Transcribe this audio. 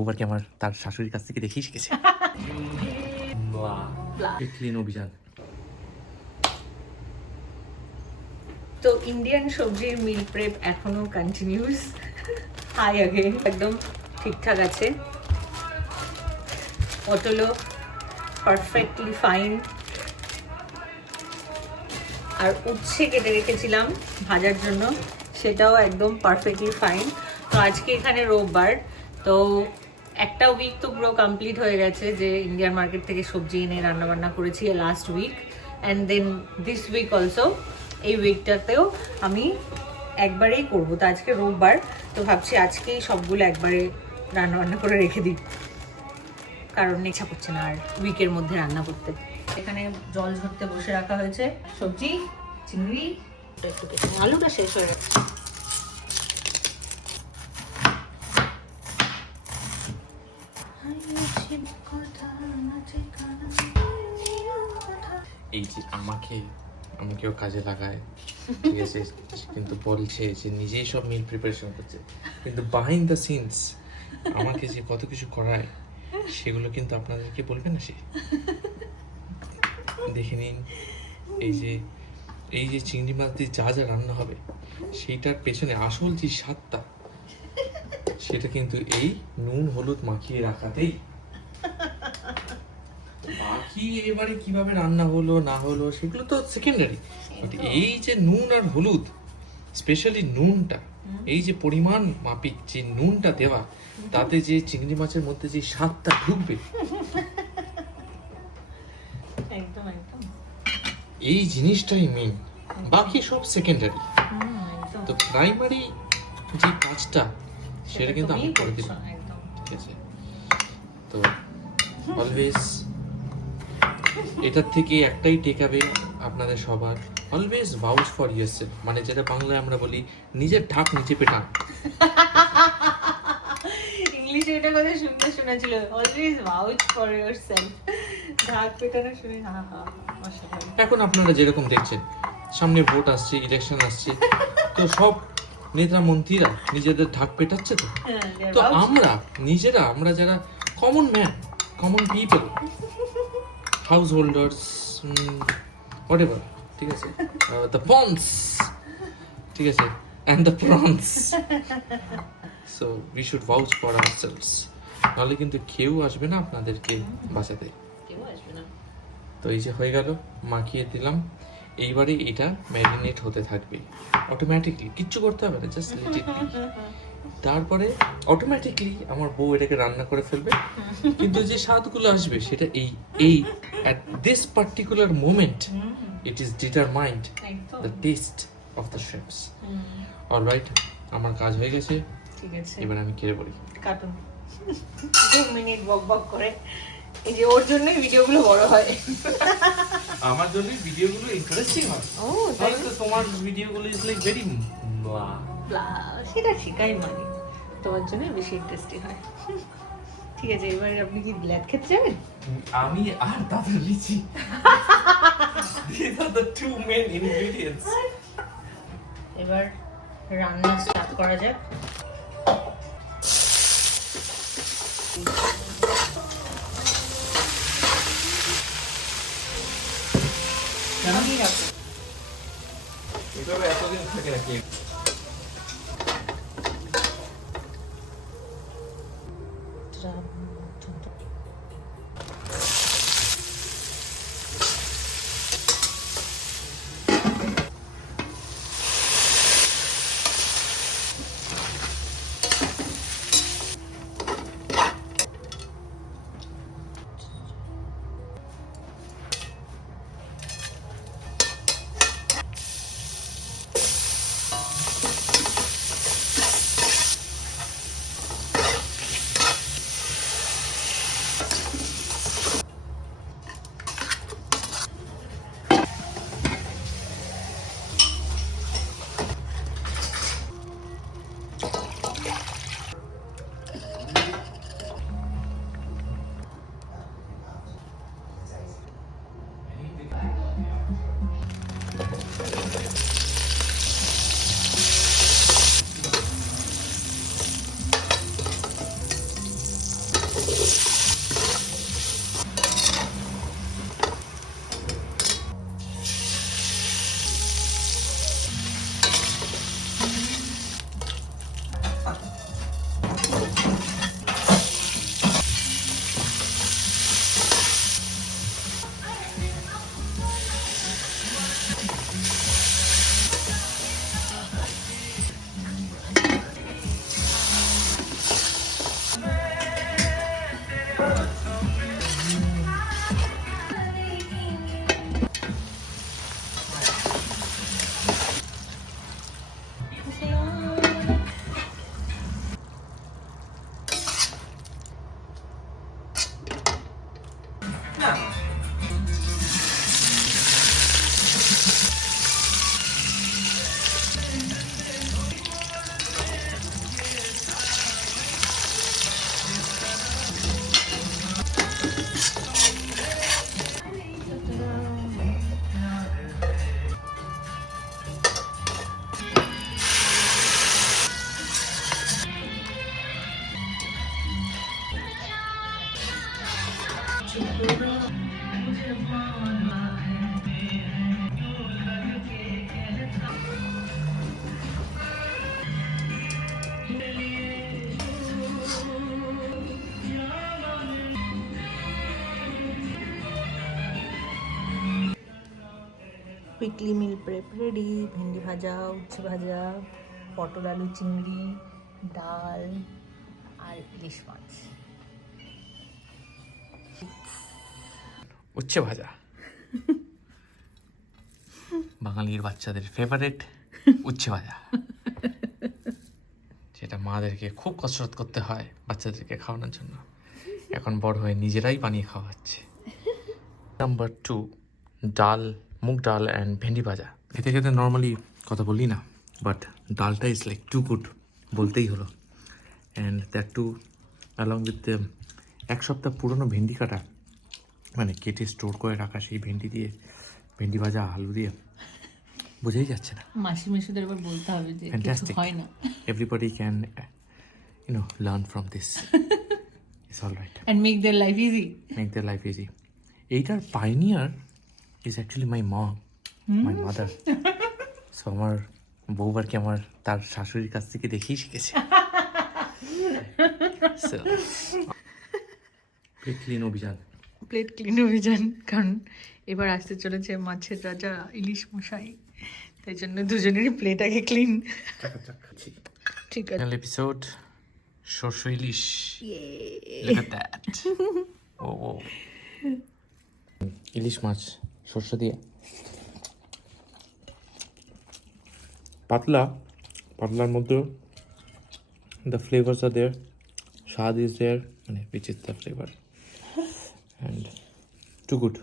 ওভারকে আমার তার শাশুড়ির কাছ থেকে দেখেই শিখেছে। ক্লিন অভিযান। তো ইন্ডিয়ান সবজির মিল প্রেপ এখনো কন্টিনিউস। হাই আগে একদম ঠিকঠাক আছে। পটলও পারফেক্টলি ফাইন। আর উচ্ছে কেটে রেখেছিলাম ভাজার জন্য, সেটাও একদম পারফেক্টলি ফাইন। তো আজকে এখানে রোববার, তো একটা উইক তো পুরো কমপ্লিট হয়ে গেছে যে ইন্ডিয়ান মার্কেট থেকে সবজি এনে রান্নাবান্না করেছি last week, and then this week also. এই উইকটাতেও আমি একবারেই করবো। তো আজকে রোববার, তো ভাবছি আজকেই সবগুলো একবারে রান্নাবান্না করে রেখে দিই, কারণ ইচ্ছা করছে না আর উইকের মধ্যে রান্না করতে। এখানে জল ঝরতে বসে রাখা হয়েছে, সবজি চিংড়ি একটু আলুটা শেষ হয়ে গেছে। এই যে আমাকেও কাজে লাগায়, ঠিক আছে, কিন্তু বলছে যে নিজেই সব মিল প্রিপারেশন করছে, কিন্তু বিহাইন্ড দ্য সিনস আমাকে যে কত কিছু করায় সেগুলো কিন্তু আপনাদেরকে বলবে না সে। দেখে নিন, এই যে চিংড়ি মাছ দিয়ে যা যা রান্না হবে সেইটার পেছনে আসল যে স্বাদটা, সেটা কিন্তু এই নুন হলুদ মাখিয়ে রাখাতেই। বাকি এবারে কিভাবে রান্না হলো না হলো সেগুলো তো সেকেন্ডারি, বাট এই যে নুন আর হলুদ, স্পেশালি নুনটা, এই যে পরিমাণ মাপিক যে নুনটা দেওয়া, তাতে যে চিংড়ি মাছের মধ্যে যে স্বাদটা ঢুকবে, একদম একদম এই জিনিসটাই মেইন, বাকি সব সেকেন্ডারি। তো প্রাইমারি যে কাজটা সেটা কিন্তু আমি করে দিলাম, ঠিক আছে। তো অলওয়েজ এটার থেকে একটাই টেকাবে আপনাদের সবার, অলওয়েজ ভাউচ ফর ইয়োরসেলফ, মানে যেটা বাংলায় আমরা বলি নিজের ঢাক নিচে পেটান। ইংলিশে এটা কথা শুনতে শোনাছিল, অলওয়েজ ভাউচ ফর ইয়োরসেলফ। ঢাক পেটানো শুনে হা হা অসাধারণ। এখন আপনারা যেরকম দেখছেন, সামনে ভোট আসছে, ইলেকশন আসছে, তো সব নেতা মন্ত্রীরা নিজেদের ঢাক পেটাচ্ছে। তো আমরা যারা common man, common people, house holders, whatever, ঠিক আছে, দ্য পন্স, ঠিক আছে, and the prawns, so we should ভাউচ for ourselves, নাহলে কিন্তু কেউ আসবে না আপনাদেরকে বাঁচাতে। তো এই যে হয়ে গেল, মাখিয়ে দিলাম, এইবারে এটা ম্যারিনেট হতে থাকবে অটোমেটিকলি, কিচ্ছু করতে হবে না, জাস্ট লেট ইট বি। তারপরে অটোমেটিকলি আমার বউ এটাকে রান্না করে ফেলবে, কিন্তু যে স্বাদগুলো আসবে সেটা এই at this particular moment it is determined the taste of the chefs. Alright, আমার কাজ হয়ে গেছে, ঠিক আছে, এবার আমি কেড়ে পড়ি। কাটুন 2 মিনিট বক বক করে। এই যে ওর জন্যই ভিডিওগুলো বড় হয়, আমার জন্য ভিডিওগুলো ইন্টারেস্টিং হয়। ও তাই তো, তোমার ভিডিওগুলো ইজ লাইক ভেরি সেটা শিখাই মানে তোমার জন্য বেশি ইন্টারেস্টিং হয়। ঠিক আছে, এবার আপনি কি গ্ল্যাড খেতে যাবেন? আমি আর তাদের লিচি, these are the two main ingredients. এবার রান্না স্টার্ট করা যাক। আমি রাখবো এভাবে এতদিন থাকে নাকি? Weekly meal prep ready. ভেন্ডি ভাজা, উচ্ছে ভাজা, পটল আলু চিংড়ি, ডাল আর ইলিশ মাছ। উচ্ছে ভাজা বাঙালির বাচ্চাদের ফেভারিট উচ্ছে ভাজা, যেটা মাদেরকে খুব কসরত করতে হয় বাচ্চাদেরকে খাওয়ানোর জন্য, এখন বড় হয়ে নিজেরাই বানিয়ে খাওয়াচ্ছে। নাম্বার 2, ডাল, মুগ ডাল অ্যান্ড ভেন্ডি ভাজা। খেতে খেতে নর্মালি কথা বলি না, বাট ডালটা ইজ লাইক টু গুড বলতেই হলো। And that too along with এক সপ্তাহ পুরনো ভেন্ডি কাটা, মানে কেটে স্টোর করে রাখা সেই ভেন্ডি দিয়ে ভেন্ডি ভাজা আলু দিয়ে বোঝাই যাচ্ছে না। মাসি মেশুদের এবার বলতে হবে যে কিছু Fantastic. হয় না। Everybody can, learn from this. It's all right. And make their life easy. Make their life easy. এইটার pioneer is actually my mom, my mother. So আমার বউ আর কি আমার তার শাশুড়ির কাছ থেকে দেখেই শিখেছে। So, প্লেট ক্লিন অভিযান। প্লেট ক্লিন অভিযান, কারণ এবার আসতে চলেছে মাছের রাজা ইলিশ মশাই, তাই জন্য দুজনেরই প্লেট আগে ক্লিন। ঠিক আছে। Final episode, সরষে ইলিশ। Look at that. Oh. ইলিশ মাছ সরষে দিয়ে পাতলার মধ্যে the flavors are there, স্বাদ is there, মানে which is the flavor and too good.